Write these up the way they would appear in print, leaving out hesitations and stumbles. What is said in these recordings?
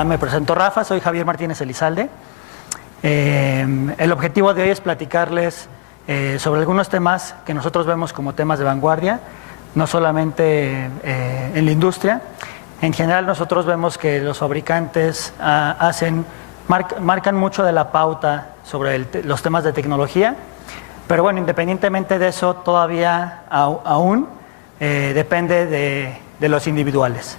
Ya me presento, Rafa, soy Javier Martínez Elizalde. El objetivo de hoy es platicarles sobre algunos temas que nosotros vemos como temas de vanguardia, no solamente en la industria. En general nosotros vemos que los fabricantes marcan mucho de la pauta sobre los temas de tecnología, pero bueno, independientemente de eso, todavía aún depende de los individuales.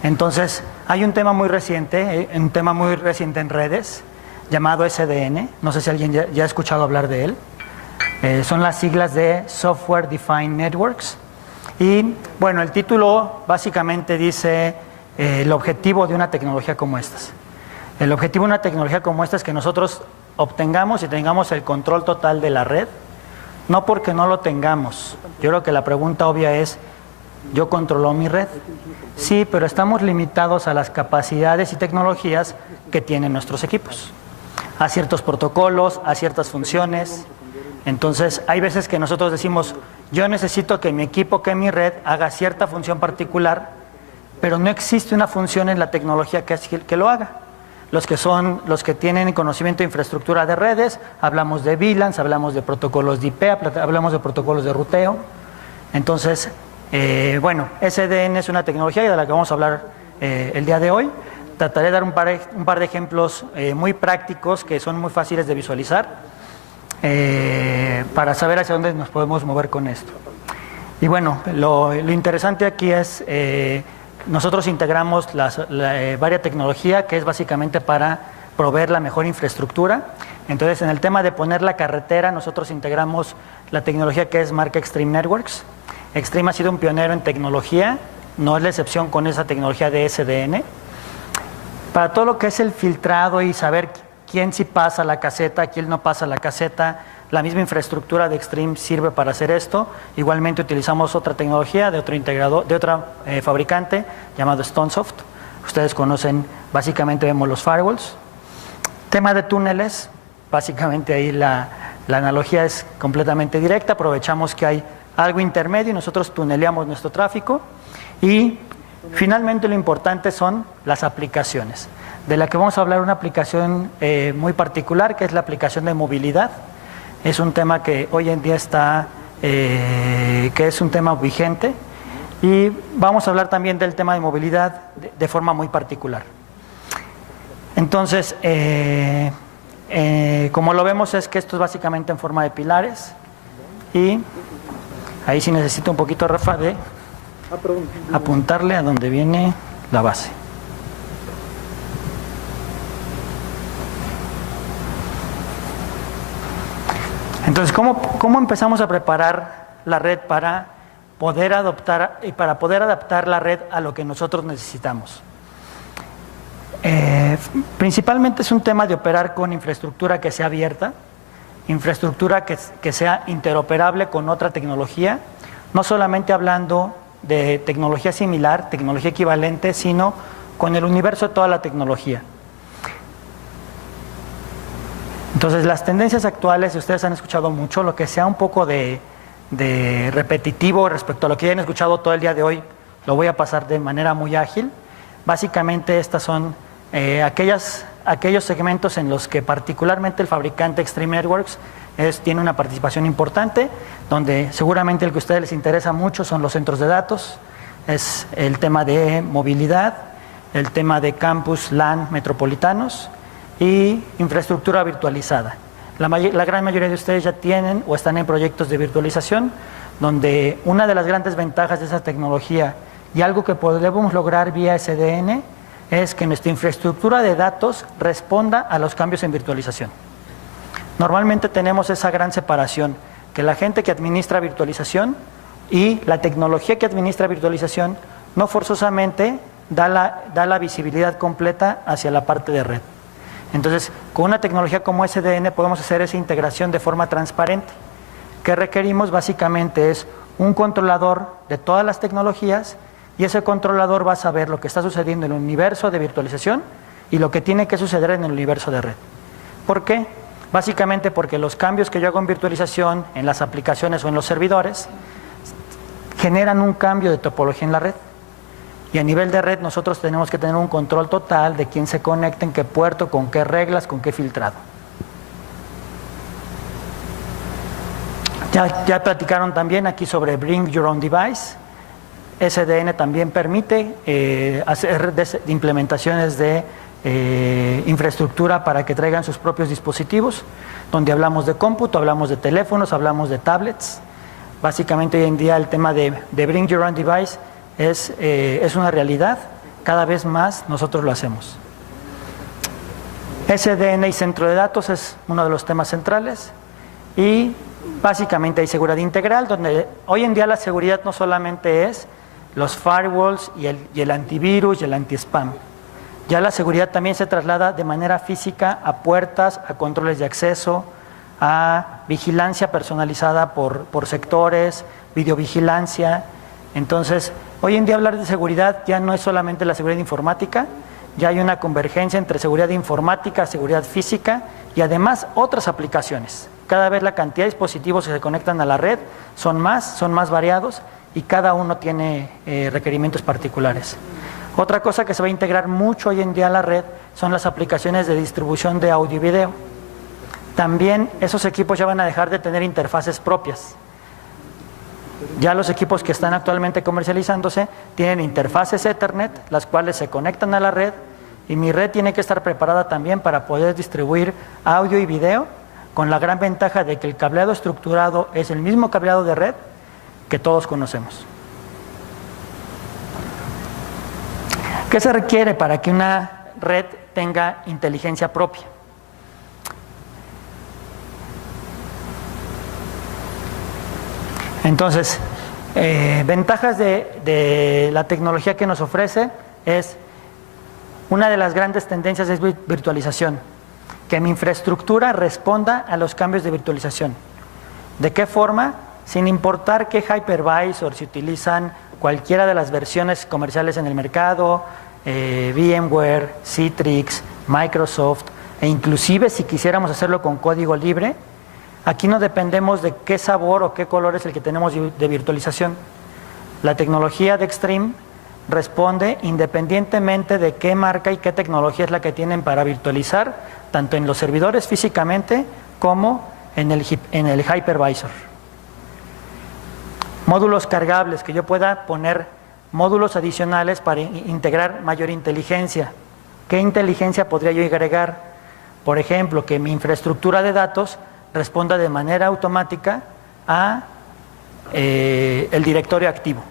Entonces, hay un tema muy reciente en redes, llamado SDN. No sé si alguien ya ha escuchado hablar de él. Son las siglas de Software Defined Networks. Y bueno, el título básicamente dice el objetivo de una tecnología como estas. El objetivo de una tecnología como esta es que nosotros obtengamos y tengamos el control total de la red, no porque no lo tengamos. Yo creo que la pregunta obvia es, ¿yo controlo mi red? Sí, pero estamos limitados a las capacidades y tecnologías que tienen nuestros equipos, a ciertos protocolos, a ciertas funciones. Entonces, hay veces que nosotros decimos, yo necesito que mi equipo, que mi red, haga cierta función particular, pero no existe una función en la tecnología que lo haga. Los que tienen conocimiento de infraestructura de redes, hablamos de VLANs, hablamos de protocolos de IP, hablamos de protocolos de ruteo. Entonces, bueno, SDN es una tecnología de la que vamos a hablar el día de hoy. Trataré de dar un par de ejemplos muy prácticos que son muy fáciles de visualizar para saber hacia dónde nos podemos mover con esto. Y bueno, lo interesante aquí es, nosotros integramos varias tecnología que es básicamente para proveer la mejor infraestructura. Entonces, en el tema de poner la carretera, nosotros integramos la tecnología que es marca Extreme Networks. Extreme ha sido un pionero en tecnología, no es la excepción con esa tecnología de SDN. Para todo lo que es el filtrado y saber quién sí pasa la caseta, quién no pasa la caseta, la misma infraestructura de Extreme sirve para hacer esto. Igualmente utilizamos otra tecnología de otro integrador, de otra fabricante llamado Stonesoft. Ustedes conocen, básicamente vemos los firewalls. Tema de túneles, básicamente ahí la analogía es completamente directa, aprovechamos que hay algo intermedio y nosotros tuneleamos nuestro tráfico. Y finalmente lo importante son las aplicaciones, de la que vamos a hablar, una aplicación muy particular, que es la aplicación de movilidad. Es un tema que hoy en día que es un tema vigente, y vamos a hablar también del tema de movilidad de forma muy particular. Entonces, como lo vemos, es que esto es básicamente en forma de pilares, y ahí sí necesito un poquito, Rafa, de apuntarle a donde viene la base. Entonces, ¿cómo empezamos a preparar la red para poder adaptar la red a lo que nosotros necesitamos? Principalmente es un tema de operar con infraestructura que sea abierta, infraestructura que sea interoperable con otra tecnología, no solamente hablando de tecnología similar, tecnología equivalente, sino con el universo de toda la tecnología. Entonces, las tendencias actuales, ustedes han escuchado mucho, lo que sea un poco de repetitivo respecto a lo que ya han escuchado todo el día de hoy, lo voy a pasar de manera muy ágil. Básicamente, estas son aquellos segmentos en los que particularmente el fabricante Extreme Networks tiene una participación importante, donde seguramente el que a ustedes les interesa mucho son los centros de datos, es el tema de movilidad, el tema de campus LAN metropolitanos y infraestructura virtualizada. La gran mayoría de ustedes ya tienen o están en proyectos de virtualización, donde una de las grandes ventajas de esa tecnología y algo que podemos lograr vía SDN es que nuestra infraestructura de datos responda a los cambios en virtualización. Normalmente tenemos esa gran separación, que la gente que administra virtualización y la tecnología que administra virtualización no forzosamente da la visibilidad completa hacia la parte de red. Entonces, con una tecnología como SDN podemos hacer esa integración de forma transparente. ¿Qué requerimos? Básicamente es un controlador de todas las tecnologías, y ese controlador va a saber lo que está sucediendo en el universo de virtualización y lo que tiene que suceder en el universo de red. ¿Por qué? Básicamente porque los cambios que yo hago en virtualización, en las aplicaciones o en los servidores, generan un cambio de topología en la red. Y a nivel de red nosotros tenemos que tener un control total de quién se conecta, en qué puerto, con qué reglas, con qué filtrado. Ya platicaron también aquí sobre Bring Your Own Device. SDN también permite hacer implementaciones de infraestructura para que traigan sus propios dispositivos, donde hablamos de cómputo, hablamos de teléfonos, hablamos de tablets. Básicamente hoy en día el tema de Bring Your Own Device es una realidad, cada vez más nosotros lo hacemos. SDN y centro de datos es uno de los temas centrales, y básicamente hay seguridad integral, donde hoy en día la seguridad no solamente es los firewalls y el antivirus y el anti-spam. Ya la seguridad también se traslada de manera física a puertas, a controles de acceso, a vigilancia personalizada por sectores, videovigilancia. Entonces, hoy en día hablar de seguridad ya no es solamente la seguridad informática, ya hay una convergencia entre seguridad informática, seguridad física y además otras aplicaciones. Cada vez la cantidad de dispositivos que se conectan a la red son más variados y cada uno tiene requerimientos particulares. Otra cosa que se va a integrar mucho hoy en día a la red son las aplicaciones de distribución de audio y video. También esos equipos ya van a dejar de tener interfaces propias. Ya los equipos que están actualmente comercializándose tienen interfaces Ethernet, las cuales se conectan a la red, y mi red tiene que estar preparada también para poder distribuir audio y video, con la gran ventaja de que el cableado estructurado es el mismo cableado de red que todos conocemos. ¿Qué se requiere para que una red tenga inteligencia propia? Entonces, ventajas de la tecnología que nos ofrece es, una de las grandes tendencias es virtualización, que mi infraestructura responda a los cambios de virtualización. ¿De qué forma? Sin importar qué hypervisor, si utilizan cualquiera de las versiones comerciales en el mercado, VMware, Citrix, Microsoft, e inclusive si quisiéramos hacerlo con código libre, aquí no dependemos de qué sabor o qué color es el que tenemos de virtualización. La tecnología de Extreme responde independientemente de qué marca y qué tecnología es la que tienen para virtualizar, tanto en los servidores físicamente como en el hypervisor. Módulos cargables, que yo pueda poner módulos adicionales para integrar mayor inteligencia. ¿Qué inteligencia podría yo agregar? Por ejemplo, que mi infraestructura de datos responda de manera automática a el directorio activo.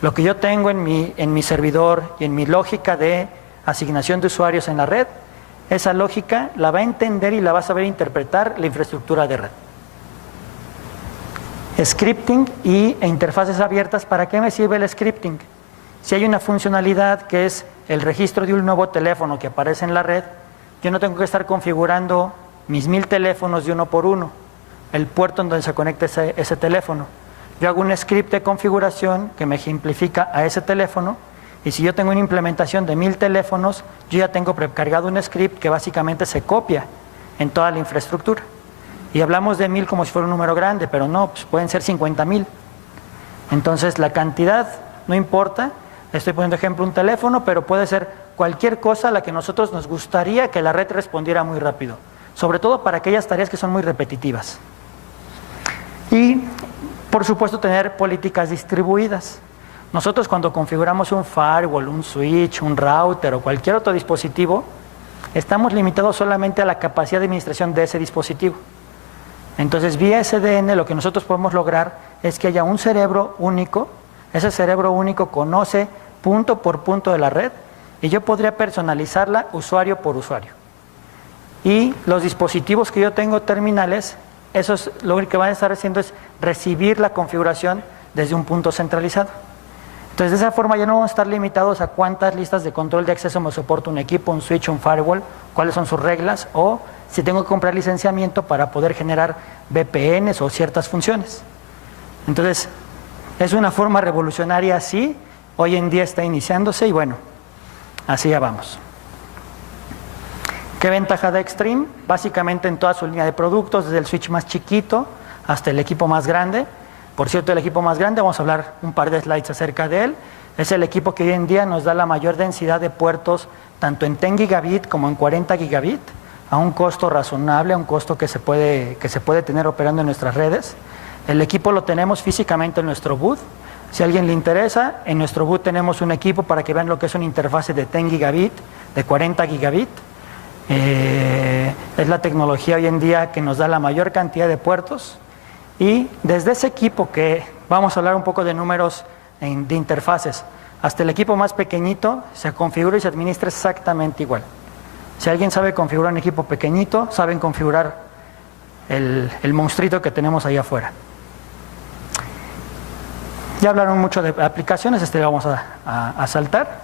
Lo que yo tengo en mi servidor y en mi lógica de asignación de usuarios en la red, esa lógica la va a entender y la va a saber interpretar la infraestructura de red. Scripting e interfaces abiertas. ¿Para qué me sirve el scripting? Si hay una funcionalidad que es el registro de un nuevo teléfono que aparece en la red, yo no tengo que estar configurando mis 1000 teléfonos de uno por uno, el puerto en donde se conecta ese teléfono. Yo hago un script de configuración que me ejemplifica a ese teléfono, y si yo tengo una implementación de 1000 teléfonos, yo ya tengo precargado un script que básicamente se copia en toda la infraestructura. Y hablamos de 1000 como si fuera un número grande, pero no, pues pueden ser 50,000. Entonces la cantidad no importa. Estoy poniendo ejemplo un teléfono, pero puede ser cualquier cosa a la que nosotros nos gustaría que la red respondiera muy rápido, sobre todo para aquellas tareas que son muy repetitivas. Y por supuesto tener políticas distribuidas. Nosotros cuando configuramos un firewall, un switch, un router o cualquier otro dispositivo, estamos limitados solamente a la capacidad de administración de ese dispositivo. Entonces, vía SDN lo que nosotros podemos lograr es que haya un cerebro único. Ese cerebro único conoce punto por punto de la red y yo podría personalizarla usuario por usuario. Y los dispositivos que yo tengo terminales, eso es lo único que van a estar haciendo es recibir la configuración desde un punto centralizado. Entonces, de esa forma ya no vamos a estar limitados a cuántas listas de control de acceso me soporta un equipo, un switch, un firewall, cuáles son sus reglas, o si tengo que comprar licenciamiento para poder generar VPNs o ciertas funciones. Entonces, es una forma revolucionaria, sí, hoy en día está iniciándose y bueno, así ya vamos. ¿Qué ventaja da Extreme? Básicamente en toda su línea de productos, desde el switch más chiquito hasta el equipo más grande. Por cierto, el equipo más grande, vamos a hablar un par de slides acerca de él, Es el equipo que hoy en día nos da la mayor densidad de puertos, tanto en 10 gigabit como en 40 gigabit, a un costo razonable, a un costo que se puede tener operando en nuestras redes. El equipo lo tenemos físicamente en nuestro booth. Si a alguien le interesa, en nuestro booth tenemos un equipo para que vean lo que es una interfase de 10 gigabit, de 40 gigabit. Es la tecnología hoy en día que nos da la mayor cantidad de puertos. Y desde ese equipo, que vamos a hablar un poco de números de interfaces, hasta el equipo más pequeñito, se configura y se administra exactamente igual. Si alguien sabe configurar un equipo pequeñito, saben configurar el monstruito que tenemos ahí afuera. Ya hablaron mucho de aplicaciones, lo vamos a saltar.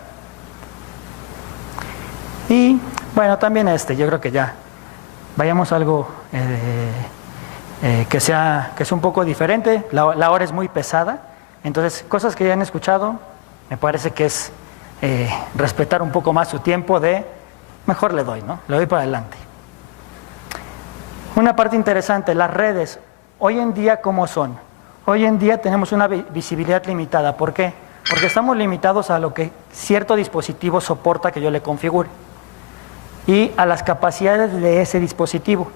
Y bueno, también yo creo que ya vayamos a algo que sea un poco diferente. La hora es muy pesada, entonces cosas que ya han escuchado, me parece que es respetar un poco más su tiempo mejor le doy, ¿no? Le doy para adelante. Una parte interesante, las redes, hoy en día, ¿cómo son? Hoy en día tenemos una visibilidad limitada. ¿Por qué? Porque estamos limitados a lo que cierto dispositivo soporta que yo le configure y a las capacidades de ese dispositivo.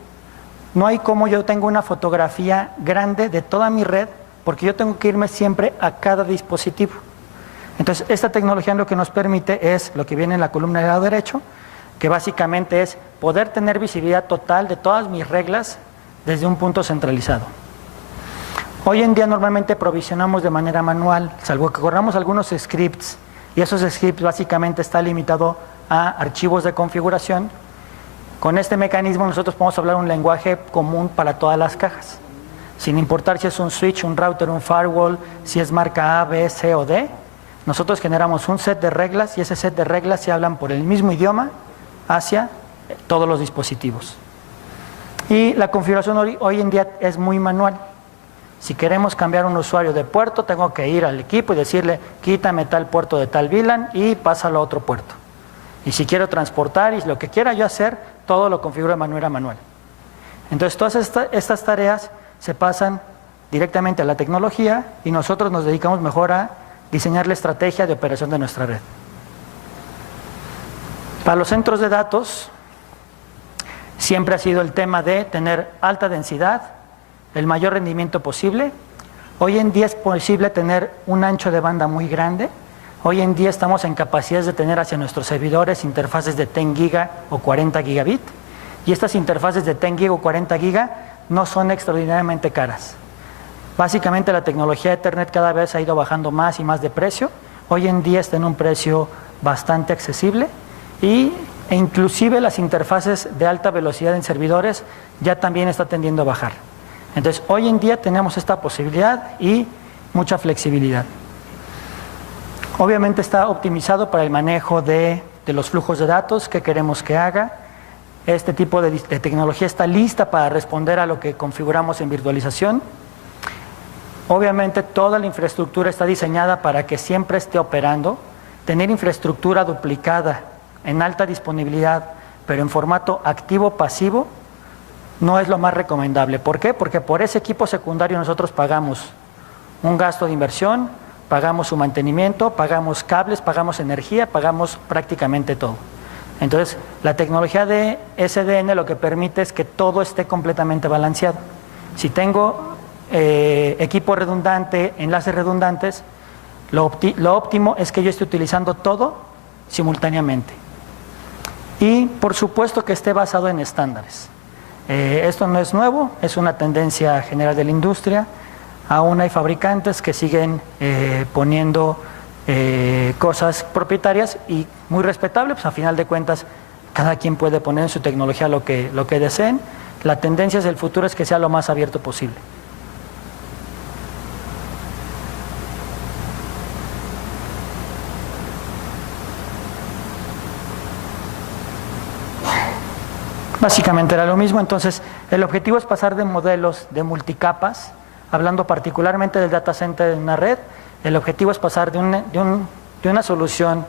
No hay como yo tengo una fotografía grande de toda mi red, porque yo tengo que irme siempre a cada dispositivo. Entonces, esta tecnología lo que nos permite es lo que viene en la columna del lado derecho, que básicamente es poder tener visibilidad total de todas mis reglas desde un punto centralizado. Hoy en día normalmente provisionamos de manera manual, salvo que corramos algunos scripts, y esos scripts básicamente están limitados a archivos de configuración. Con este mecanismo nosotros podemos hablar un lenguaje común para todas las cajas, sin importar si es un switch, un router, un firewall, si es marca A, B, C o D. Nosotros generamos un set de reglas y ese set de reglas se hablan por el mismo idioma hacia todos los dispositivos. Y la configuración hoy en día es muy manual. Si queremos cambiar un usuario de puerto, tengo que ir al equipo y decirle, quítame tal puerto de tal VLAN y pásalo a otro puerto. Y si quiero transportar y lo que quiera yo hacer, todo lo configuro de manera manual. Entonces, todas estas tareas se pasan directamente a la tecnología y nosotros nos dedicamos mejor a diseñar la estrategia de operación de nuestra red. Para los centros de datos, siempre ha sido el tema de tener alta densidad, el mayor rendimiento posible. Hoy en día es posible tener un ancho de banda muy grande. Hoy en día estamos en capacidades de tener hacia nuestros servidores interfaces de 10 giga o 40 gigabit. Y estas interfaces de 10 giga o 40 giga no son extraordinariamente caras. Básicamente la tecnología de Ethernet cada vez ha ido bajando más y más de precio. Hoy en día está en un precio bastante accesible e inclusive las interfaces de alta velocidad en servidores ya también está tendiendo a bajar. Entonces hoy en día tenemos esta posibilidad y mucha flexibilidad. Obviamente está optimizado para el manejo de los flujos de datos que queremos que haga. Este tipo de tecnología está lista para responder a lo que configuramos en virtualización. Obviamente toda la infraestructura está diseñada para que siempre esté operando. Tener infraestructura duplicada en alta disponibilidad, pero en formato activo-pasivo, no es lo más recomendable. ¿Por qué? Porque por ese equipo secundario nosotros pagamos un gasto de inversión, pagamos su mantenimiento, pagamos cables, pagamos energía, pagamos prácticamente todo. Entonces, la tecnología de SDN lo que permite es que todo esté completamente balanceado. Si tengo equipo redundante, enlaces redundantes, lo óptimo es que yo esté utilizando todo simultáneamente. Y por supuesto que esté basado en estándares. Esto no es nuevo, es una tendencia general de la industria. Aún hay fabricantes que siguen poniendo cosas propietarias y muy respetable, pues a final de cuentas cada quien puede poner en su tecnología lo que deseen. La tendencia del futuro es que sea lo más abierto posible. Básicamente era lo mismo. Entonces el objetivo es pasar de modelos de multicapas, hablando particularmente del data center en una red. El objetivo es pasar de una solución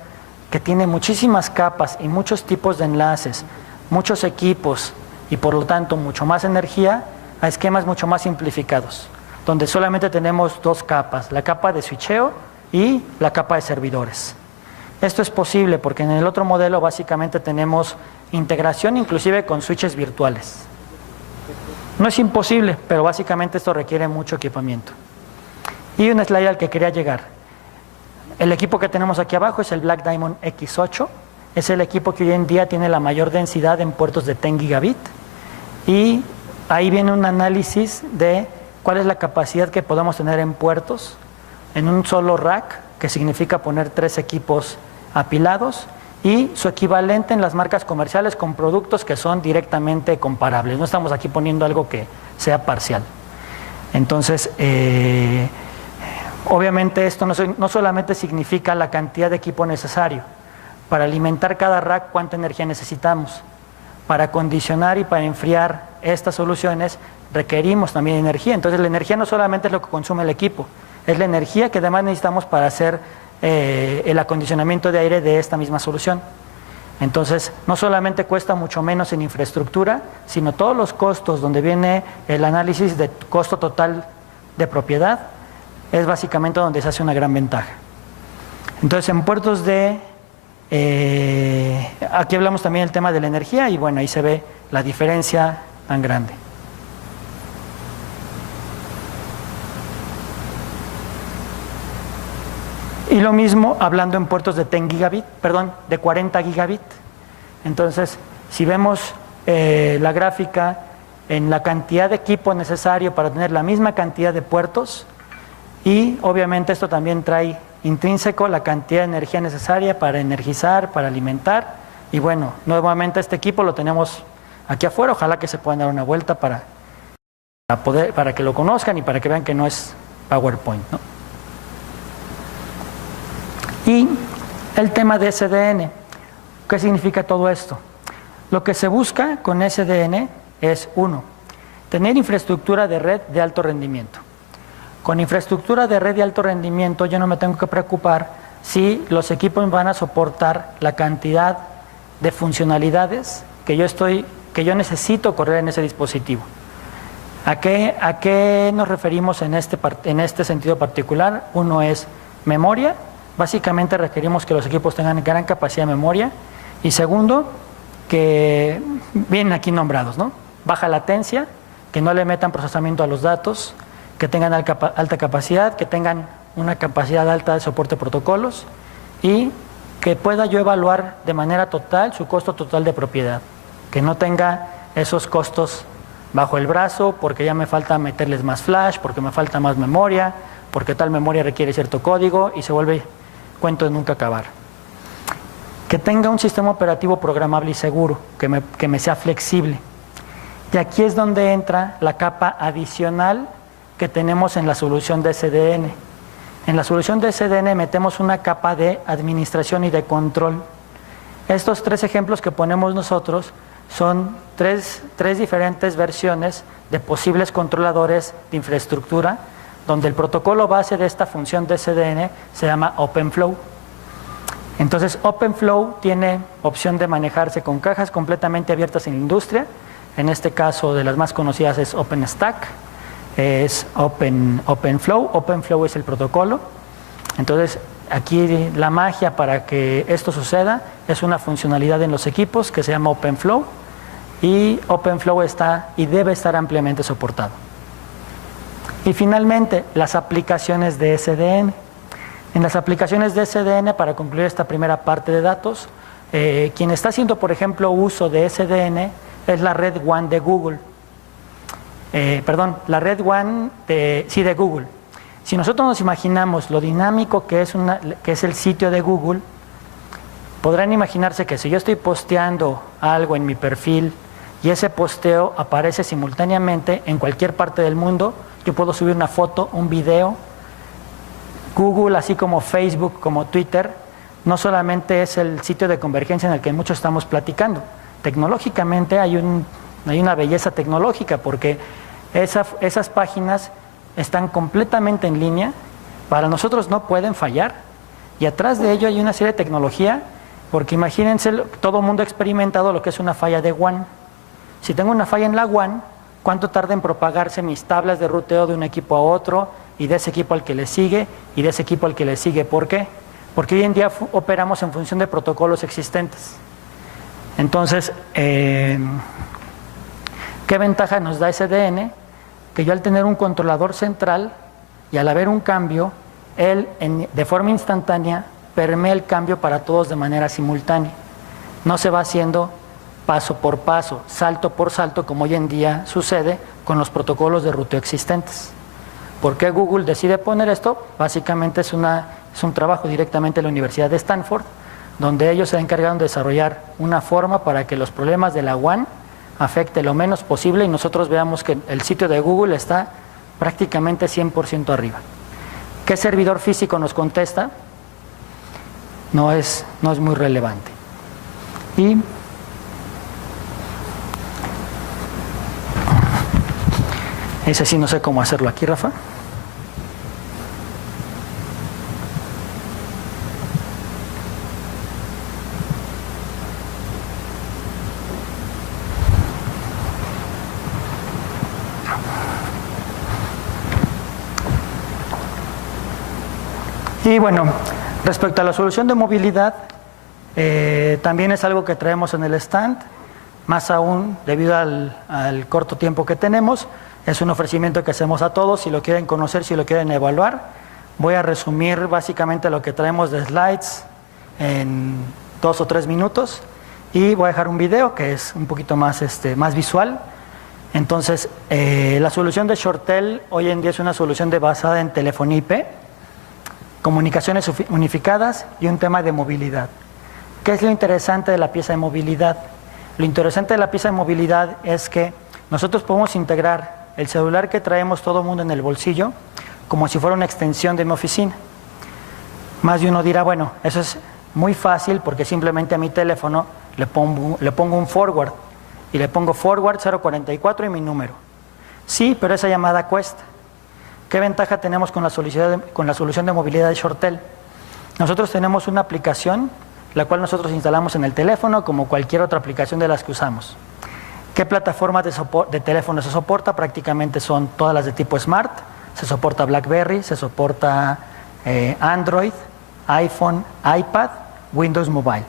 que tiene muchísimas capas y muchos tipos de enlaces, muchos equipos y por lo tanto mucho más energía, a esquemas mucho más simplificados, donde solamente tenemos dos capas, la capa de switcheo y la capa de servidores. Esto es posible porque en el otro modelo básicamente tenemos integración inclusive con switches virtuales. No es imposible, pero básicamente esto requiere mucho equipamiento. Y un slide al que quería llegar. El equipo que tenemos aquí abajo es el Black Diamond X8. Es el equipo que hoy en día tiene la mayor densidad en puertos de 10 gigabit. Y ahí viene un análisis de cuál es la capacidad que podemos tener en puertos en un solo rack, que significa poner 3 equipos apilados, y su equivalente en las marcas comerciales con productos que son directamente comparables. No estamos aquí poniendo algo que sea parcial. Entonces, obviamente esto no solamente significa la cantidad de equipo necesario. Para alimentar cada rack, ¿cuánta energía necesitamos? Para acondicionar y para enfriar estas soluciones requerimos también energía. Entonces la energía no solamente es lo que consume el equipo, es la energía que además necesitamos para hacer el acondicionamiento de aire de esta misma solución. Entonces no solamente cuesta mucho menos en infraestructura, sino todos los costos donde viene el análisis de costo total de propiedad, es básicamente donde se hace una gran ventaja. Entonces en puertos de... aquí hablamos también del tema de la energía y bueno, ahí se ve la diferencia tan grande. Y lo mismo hablando en puertos de 10 gigabit, perdón, de 40 gigabit. Entonces, si vemos la gráfica en la cantidad de equipo necesario para tener la misma cantidad de puertos, y obviamente esto también trae intrínseco la cantidad de energía necesaria para energizar, para alimentar, y bueno, nuevamente este equipo lo tenemos aquí afuera, ojalá que se puedan dar una vuelta para que lo conozcan y para que vean que no es PowerPoint, ¿no? Y el tema de SDN, ¿qué significa todo esto? Lo que se busca con SDN es, 1, tener infraestructura de red de alto rendimiento. Con infraestructura de red de alto rendimiento yo no me tengo que preocupar si los equipos van a soportar la cantidad de funcionalidades que yo necesito correr en ese dispositivo. ¿A qué nos referimos en este sentido particular? Uno es memoria. Básicamente requerimos que los equipos tengan gran capacidad de memoria. Y segundo, que vienen aquí nombrados, ¿no? Baja latencia, que no le metan procesamiento a los datos, que tengan alta capacidad, que tengan una capacidad alta de soporte de protocolos y que pueda yo evaluar de manera total su costo total de propiedad. Que no tenga esos costos bajo el brazo porque ya me falta meterles más flash, porque me falta más memoria, porque tal memoria requiere cierto código y se vuelve cuento de nunca acabar. Que tenga un sistema operativo programable y seguro, que me sea flexible. Y aquí es donde entra la capa adicional que tenemos en la solución de SDN. En la solución de SDN metemos una capa de administración y de control. Estos 3 ejemplos que ponemos nosotros son tres diferentes versiones de posibles controladores de infraestructura, donde el protocolo base de esta función de SDN se llama OpenFlow. Entonces OpenFlow tiene opción de manejarse con cajas completamente abiertas en la industria. En este caso de las más conocidas es OpenStack, es OpenFlow. OpenFlow es el protocolo. Entonces aquí la magia para que esto suceda es una funcionalidad en los equipos que se llama OpenFlow, y OpenFlow está y debe estar ampliamente soportado. Y finalmente, las aplicaciones de SDN. En las aplicaciones de SDN, para concluir esta primera parte de datos, quien está haciendo, por ejemplo, uso de SDN es la red WAN de Google. La red WAN de Google. Si nosotros nos imaginamos lo dinámico que es el sitio de Google, podrán imaginarse que si yo estoy posteando algo en mi perfil y ese posteo aparece simultáneamente en cualquier parte del mundo, yo puedo subir una foto, un video. Google, así como Facebook, como Twitter, no solamente es el sitio de convergencia en el que muchos estamos platicando. Tecnológicamente hay una belleza tecnológica porque esas páginas están completamente en línea, para nosotros no pueden fallar, y atrás de ello hay una serie de tecnología, porque imagínense, todo el mundo ha experimentado lo que es una falla de WAN. Si tengo una falla en la WAN, cuánto tarda en propagarse mis tablas de ruteo de un equipo a otro, y de ese equipo al que le sigue, y de ese equipo al que le sigue. ¿Por qué? Porque hoy en día operamos en función de protocolos existentes. Entonces, ¿qué ventaja nos da SDN? Que yo al tener un controlador central y al haber un cambio, él de forma instantánea permea el cambio para todos de manera simultánea. No se va haciendo paso por paso, salto por salto, como hoy en día sucede con los protocolos de ruteo existentes. ¿Por qué Google decide poner esto? Básicamente es un trabajo directamente de la Universidad de Stanford, donde ellos se encargaron de desarrollar una forma para que los problemas de la WAN afecte lo menos posible y nosotros veamos que el sitio de Google está prácticamente 100% arriba. ¿Qué servidor físico nos contesta? No es muy relevante. Y ese sí no sé cómo hacerlo aquí, Rafa. Y bueno, respecto a la solución de movilidad, también es algo que traemos en el stand, más aún debido al corto tiempo que tenemos. Es un ofrecimiento que hacemos a todos, si lo quieren conocer, si lo quieren evaluar. Voy a resumir básicamente lo que traemos de slides en 2 o 3 minutos y voy a dejar un video que es un poquito más visual. Entonces, la solución de ShoreTel hoy en día es una solución basada en telefonía IP, comunicaciones unificadas y un tema de movilidad. ¿Qué es lo interesante de la pieza de movilidad? Lo interesante de la pieza de movilidad es que nosotros podemos integrar el celular que traemos todo el mundo en el bolsillo como si fuera una extensión de mi oficina. Más de uno dirá, bueno, eso es muy fácil porque simplemente a mi teléfono le pongo un forward y le pongo forward 044 y mi número. Sí, pero esa llamada cuesta. ¿Qué ventaja tenemos con la solución de movilidad de ShoreTel? Nosotros tenemos una aplicación, la cual nosotros instalamos en el teléfono como cualquier otra aplicación de las que usamos. ¿Qué plataformas de teléfono se soporta? Prácticamente son todas las de tipo Smart, se soporta BlackBerry, se soporta Android, iPhone, iPad, Windows Mobile.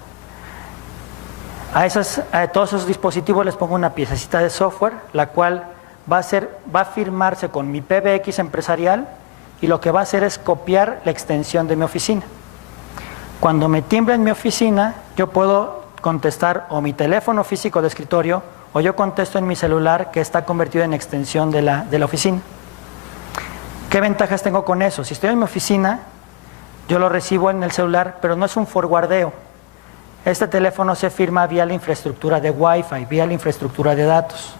A todos esos dispositivos les pongo una piececita de software, la cual va a firmarse con mi PBX empresarial y lo que va a hacer es copiar la extensión de mi oficina. Cuando me timbra en mi oficina, yo puedo contestar o mi teléfono físico de escritorio o yo contesto en mi celular que está convertido en extensión de la oficina. ¿Qué ventajas tengo con eso? Si estoy en mi oficina, yo lo recibo en el celular, pero no es un forwardeo. Este teléfono se firma vía la infraestructura de Wi-Fi, vía la infraestructura de datos.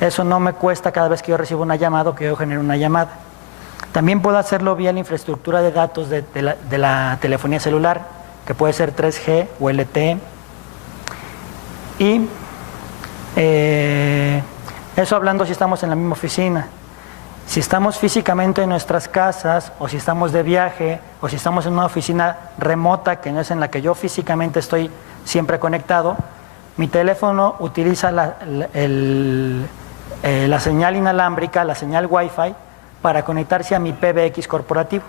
Eso no me cuesta cada vez que yo recibo una llamada o que yo genero una llamada. También puedo hacerlo vía la infraestructura de datos de la telefonía celular, que puede ser 3G o LTE. Y eso hablando si estamos en la misma oficina. Si estamos físicamente en nuestras casas, o si estamos de viaje, o si estamos en una oficina remota que no es en la que yo físicamente estoy siempre conectado, mi teléfono utiliza la señal inalámbrica, la señal Wi-Fi, para conectarse a mi PBX corporativo.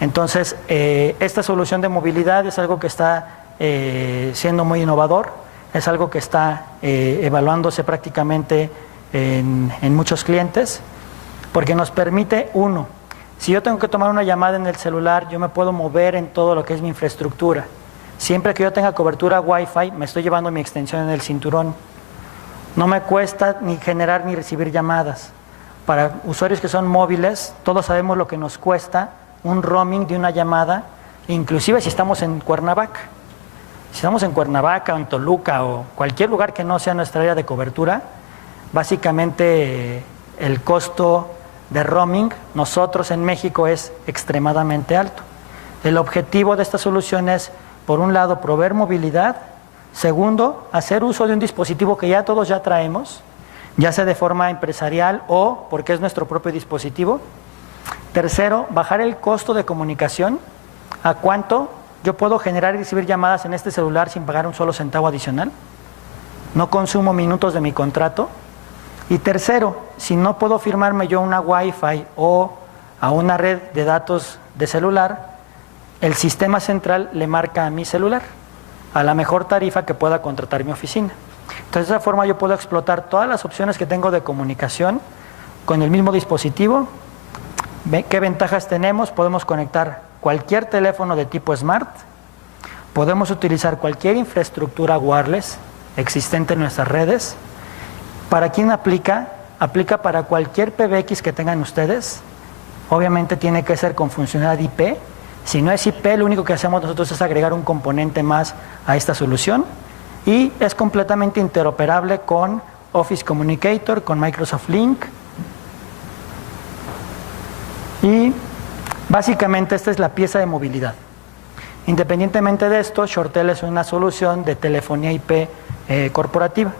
Entonces, esta solución de movilidad es algo que está siendo muy innovador, es algo que está evaluándose prácticamente en muchos clientes, porque nos permite, uno, si yo tengo que tomar una llamada en el celular, yo me puedo mover en todo lo que es mi infraestructura. Siempre que yo tenga cobertura Wi-Fi, me estoy llevando mi extensión en el cinturón. No me cuesta ni generar ni recibir llamadas. Para usuarios que son móviles, todos sabemos lo que nos cuesta un roaming de una llamada, inclusive si estamos en Cuernavaca. Si estamos en Cuernavaca o en Toluca o cualquier lugar que no sea nuestra área de cobertura, básicamente el costo de roaming nosotros en México es extremadamente alto. El objetivo de esta solución es, por un lado, proveer movilidad. Segundo, hacer uso de un dispositivo que ya todos ya traemos, ya sea de forma empresarial o porque es nuestro propio dispositivo. Tercero, bajar el costo de comunicación. ¿A cuánto yo puedo generar y recibir llamadas en este celular sin pagar un solo centavo adicional? No consumo minutos de mi contrato. Y tercero, si no puedo firmarme yo una Wi-Fi o a una red de datos de celular, el sistema central le marca a mi celular, a la mejor tarifa que pueda contratar mi oficina. Entonces, de esa forma yo puedo explotar todas las opciones que tengo de comunicación con el mismo dispositivo. ¿Qué ventajas tenemos? Podemos conectar cualquier teléfono de tipo Smart, podemos utilizar cualquier infraestructura wireless existente en nuestras redes. ¿Para quién aplica? Aplica para cualquier PBX que tengan ustedes. Obviamente tiene que ser con funcionalidad IP. Si no es IP, lo único que hacemos nosotros es agregar un componente más a esta solución. Y es completamente interoperable con Office Communicator, con Microsoft Lync. Y básicamente esta es la pieza de movilidad. Independientemente de esto, ShoreTel es una solución de telefonía IP corporativa.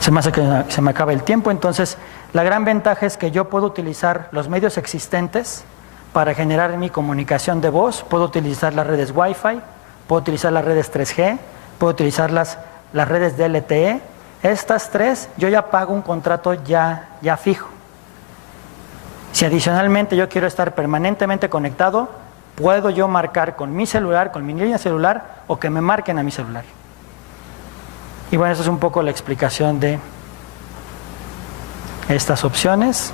Se me hace que se me acaba el tiempo, entonces la gran ventaja es que yo puedo utilizar los medios existentes para generar mi comunicación de voz. Puedo utilizar las redes Wi-Fi, puedo utilizar las redes 3G, puedo utilizar las redes de LTE. Estas tres yo ya pago un contrato ya fijo. Si adicionalmente yo quiero estar permanentemente conectado, puedo yo marcar con mi celular, con mi línea celular, o que me marquen a mi celular. Y bueno, esa es un poco la explicación de estas opciones.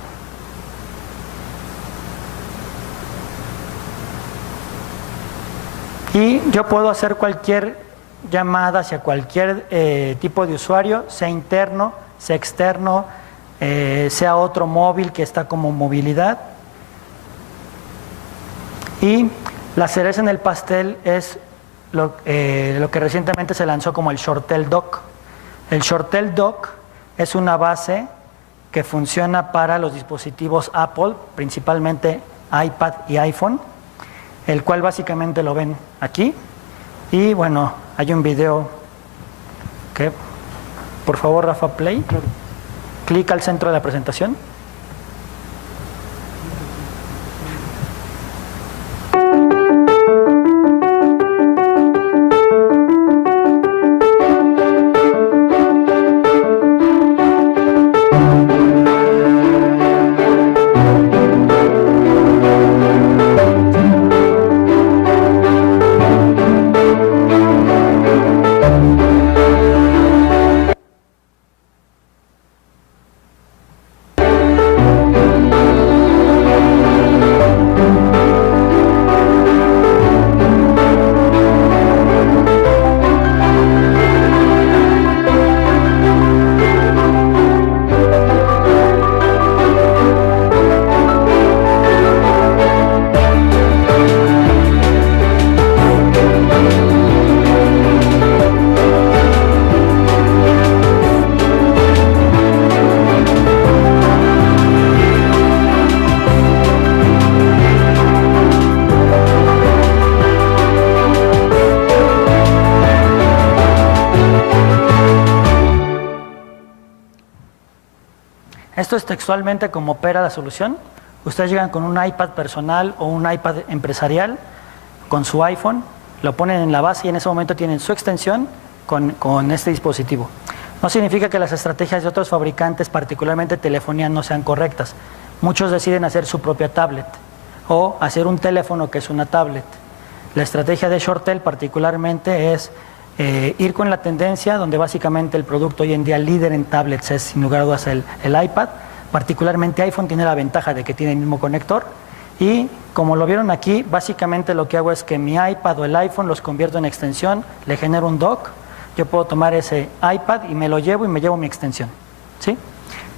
Y yo puedo hacer cualquier llamada hacia cualquier tipo de usuario, sea interno, sea externo, sea otro móvil que está como movilidad. Y la cereza en el pastel es lo que recientemente se lanzó como el ShoreTel Dock. El ShoreTel Dock es una base que funciona para los dispositivos Apple, principalmente iPad y iPhone, el cual básicamente lo ven aquí. Y bueno, hay un video que, por favor, Rafa, play. Clic al centro de la presentación. Esto es textualmente como opera la solución. Ustedes llegan con un iPad personal o un iPad empresarial, con su iPhone, lo ponen en la base y en ese momento tienen su extensión con este dispositivo. No significa que las estrategias de otros fabricantes, particularmente telefonía, no sean correctas. Muchos deciden hacer su propia tablet o hacer un teléfono que es una tablet. La estrategia de ShoreTel particularmente es ir con la tendencia donde básicamente el producto hoy en día líder en tablets es sin lugar a dudas el iPad. Particularmente iPhone tiene la ventaja de que tiene el mismo conector y como lo vieron aquí, básicamente lo que hago es que mi iPad o el iPhone los convierto en extensión, le genero un dock, yo puedo tomar ese iPad y me lo llevo y me llevo mi extensión, ¿sí?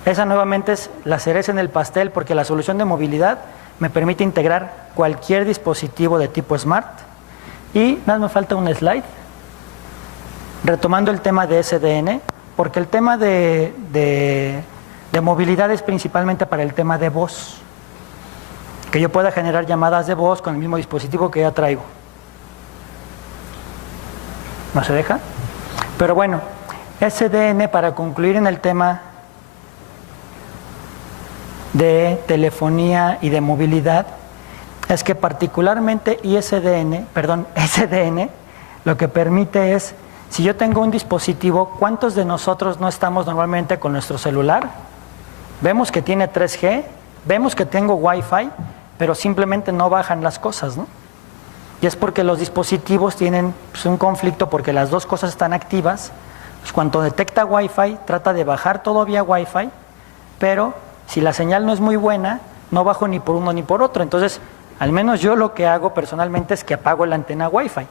Esa nuevamente es la cereza en el pastel porque la solución de movilidad me permite integrar cualquier dispositivo de tipo Smart. Y nada, me falta un slide. Retomando el tema de SDN, porque el tema de movilidad es principalmente para el tema de voz. Que yo pueda generar llamadas de voz con el mismo dispositivo que ya traigo. ¿No se deja? Pero bueno, SDN, para concluir en el tema de telefonía y de movilidad, es que particularmente SDN lo que permite es, Si yo tengo un dispositivo, ¿cuántos de nosotros no estamos normalmente con nuestro celular? Vemos que tiene 3G, vemos que tengo Wi-Fi, pero simplemente no bajan las cosas, ¿no? Y es porque los dispositivos tienen pues, un conflicto porque las dos cosas están activas. Pues, cuando detecta Wi-Fi, trata de bajar todo vía Wi-Fi, pero si la señal no es muy buena, no bajo ni por uno ni por otro. Entonces, al menos yo lo que hago personalmente es que apago la antena Wi-Fi.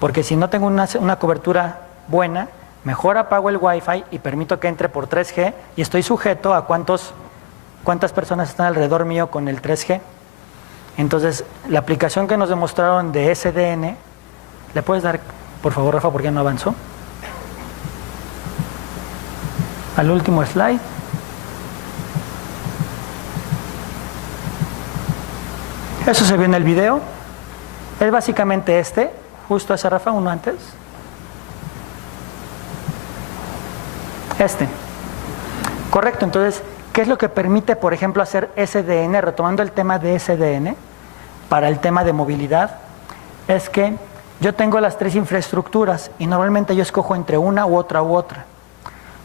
Porque si no tengo una cobertura buena, mejor apago el Wi-Fi y permito que entre por 3G y estoy sujeto a cuántas personas están alrededor mío con el 3G. Entonces, la aplicación que nos demostraron de SDN, ¿le puedes dar, por favor, Rafa, porque no avanzó? Al último slide. Eso se vio en el video. Es básicamente justo ese, Rafa, uno antes. Correcto, entonces, ¿qué es lo que permite, por ejemplo, hacer SDN? Retomando el tema de SDN, para el tema de movilidad, es que yo tengo las tres infraestructuras y normalmente yo escojo entre una u otra u otra.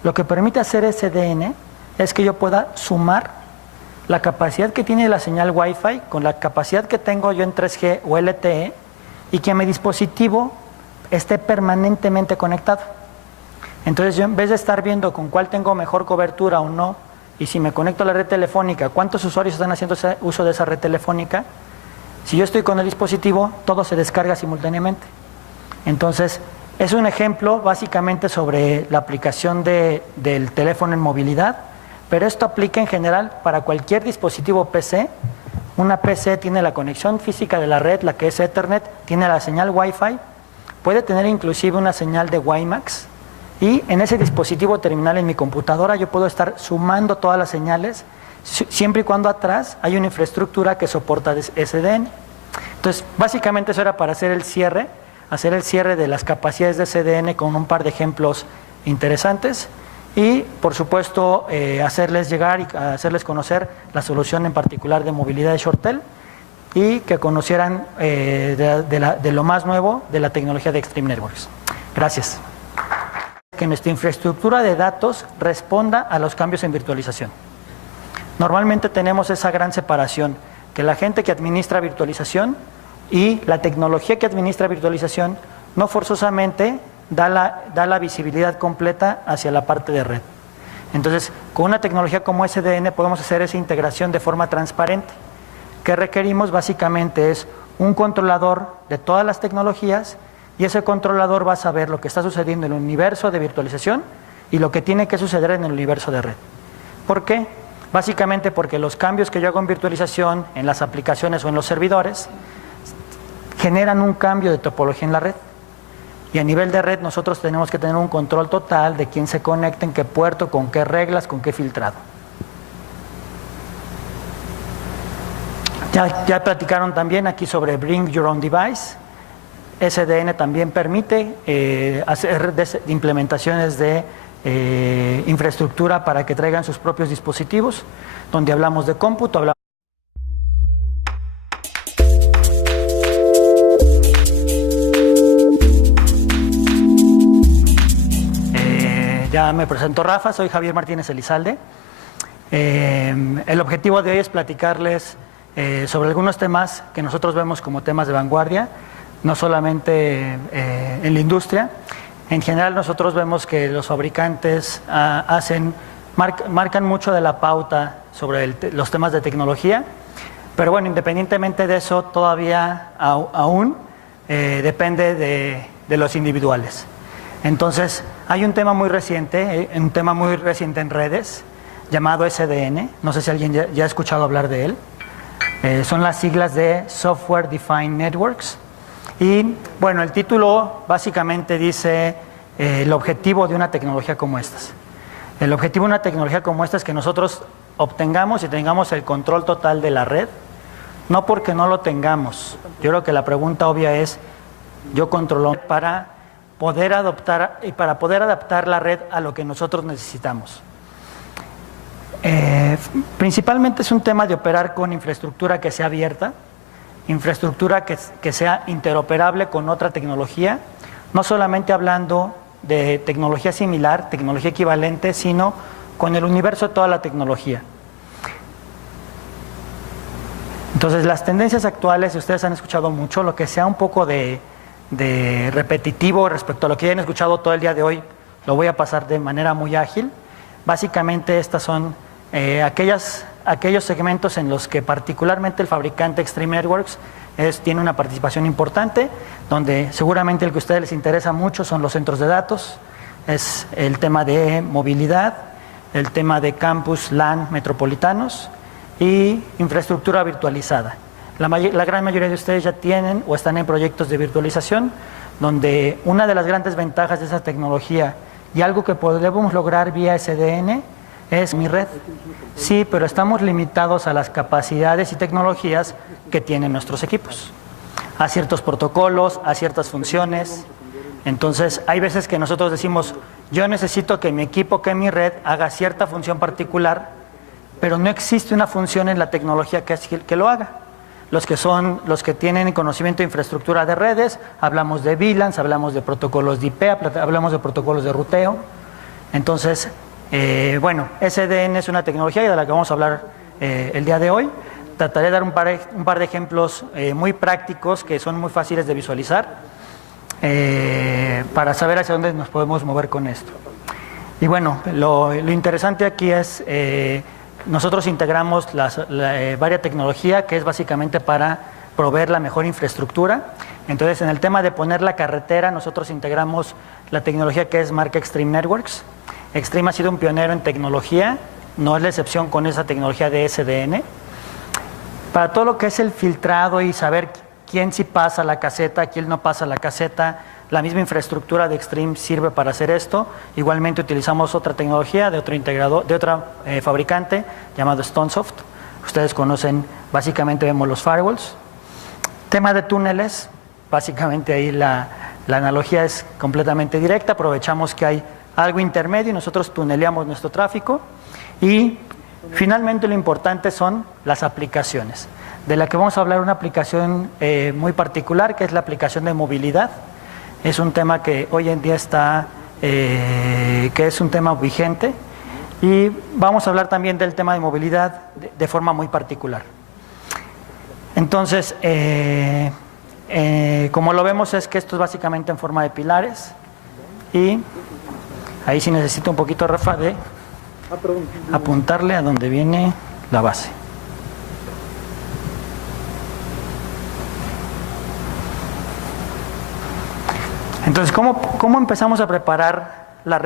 Lo que permite hacer SDN es que yo pueda sumar la capacidad que tiene la señal Wi-Fi con la capacidad que tengo yo en 3G o LTE y que mi dispositivo esté permanentemente conectado. Entonces yo, en vez de estar viendo con cuál tengo mejor cobertura o no, y si me conecto a la red telefónica, cuántos usuarios están haciendo uso de esa red telefónica, si yo estoy con el dispositivo, todo se descarga simultáneamente. Entonces, es un ejemplo básicamente sobre la aplicación del teléfono en movilidad, pero esto aplica en general para cualquier dispositivo PC. Una PC tiene la conexión física de la red, la que es Ethernet, tiene la señal Wi-Fi, puede tener inclusive una señal de WiMAX, y en ese dispositivo terminal en mi computadora yo puedo estar sumando todas las señales, siempre y cuando atrás hay una infraestructura que soporta SDN. Entonces, básicamente eso era para hacer el cierre de las capacidades de SDN con un par de ejemplos interesantes y, por supuesto, hacerles llegar y hacerles conocer la solución en particular de movilidad de ShoreTel y que conocieran de lo más nuevo de la tecnología de Extreme Networks. Gracias. Que nuestra infraestructura de datos responda a los cambios en virtualización. Normalmente tenemos esa gran separación, que la gente que administra virtualización y la tecnología que administra virtualización no forzosamente da la visibilidad completa hacia la parte de red. Entonces, con una tecnología como SDN podemos hacer esa integración de forma transparente. ¿Qué requerimos? Básicamente es un controlador de todas las tecnologías y ese controlador va a saber lo que está sucediendo en el universo de virtualización y lo que tiene que suceder en el universo de red. ¿Por qué? Básicamente porque los cambios que yo hago en virtualización, en las aplicaciones o en los servidores, generan un cambio de topología en la red. Y a nivel de red nosotros tenemos que tener un control total de quién se conecta, en qué puerto, con qué reglas, con qué filtrado. Ya platicaron también aquí sobre Bring Your Own Device. SDN también permite hacer implementaciones de infraestructura para que traigan sus propios dispositivos, donde hablamos de cómputo, ya me presento Rafa, soy Javier Martínez Elizalde. El objetivo de hoy es platicarles sobre algunos temas que nosotros vemos como temas de vanguardia, no solamente en la industria. En general nosotros vemos que los fabricantes marcan mucho de la pauta sobre los temas de tecnología, pero bueno, independientemente de eso, todavía aún depende de los individuales. Entonces, hay un tema muy reciente en redes, llamado SDN, no sé si alguien ya ha escuchado hablar de él. Son las siglas de Software Defined Networks. Y bueno, el título básicamente dice el objetivo de una tecnología como estas. El objetivo de una tecnología como esta es que nosotros obtengamos y tengamos el control total de la red, no porque no lo tengamos. Yo creo que la pregunta obvia es, yo controlo para poder adaptar la red a lo que nosotros necesitamos. Principalmente es un tema de operar con infraestructura que sea abierta, infraestructura que sea interoperable con otra tecnología, no solamente hablando de tecnología similar, tecnología equivalente, sino con el universo de toda la tecnología. Entonces, las tendencias actuales, si ustedes han escuchado mucho, lo que sea un poco de repetitivo respecto a lo que ya han escuchado todo el día de hoy, lo voy a pasar de manera muy ágil. Básicamente, estas son aquellos segmentos en los que particularmente el fabricante Extreme Networks tiene una participación importante, donde seguramente el que a ustedes les interesa mucho son los centros de datos, es el tema de movilidad, el tema de campus LAN metropolitanos y infraestructura virtualizada. La gran mayoría de ustedes ya tienen o están en proyectos de virtualización, donde una de las grandes ventajas de esa tecnología y algo que podemos lograr vía SDN es mi red. Sí, pero estamos limitados a las capacidades y tecnologías que tienen nuestros equipos, a ciertos protocolos, a ciertas funciones. Entonces, hay veces que nosotros decimos, yo necesito que mi equipo, que mi red, haga cierta función particular, pero no existe una función en la tecnología que lo haga. Los que tienen conocimiento de infraestructura de redes, hablamos de VLANs, hablamos de protocolos de IP, hablamos de protocolos de ruteo. Entonces, bueno, SDN es una tecnología de la que vamos a hablar el día de hoy. Trataré de dar un par de ejemplos muy prácticos que son muy fáciles de visualizar para saber hacia dónde nos podemos mover con esto. Y bueno, lo interesante aquí es, nosotros integramos varias tecnología que es básicamente para proveer la mejor infraestructura. Entonces, en el tema de poner la carretera, nosotros integramos la tecnología que es marca Extreme Networks. Extreme ha sido un pionero en tecnología, no es la excepción con esa tecnología de SDN. Para todo lo que es el filtrado y saber quién sí pasa la caseta, quién no pasa la caseta, la misma infraestructura de Extreme sirve para hacer esto. Igualmente utilizamos otra tecnología de otro integrador, de otra fabricante llamado Stonesoft. Ustedes conocen, básicamente vemos los firewalls. Tema de túneles, básicamente ahí la analogía es completamente directa, aprovechamos que hay algo intermedio y nosotros tuneleamos nuestro tráfico. Y finalmente lo importante son las aplicaciones, de la que vamos a hablar una aplicación muy particular, que es la aplicación de movilidad. Es un tema que hoy en día que es un tema vigente, y vamos a hablar también del tema de movilidad de forma muy particular. Entonces, como lo vemos es que esto es básicamente en forma de pilares, y ahí sí necesito un poquito, Rafa, de apuntarle a donde viene la base. Entonces, ¿cómo empezamos a preparar la red?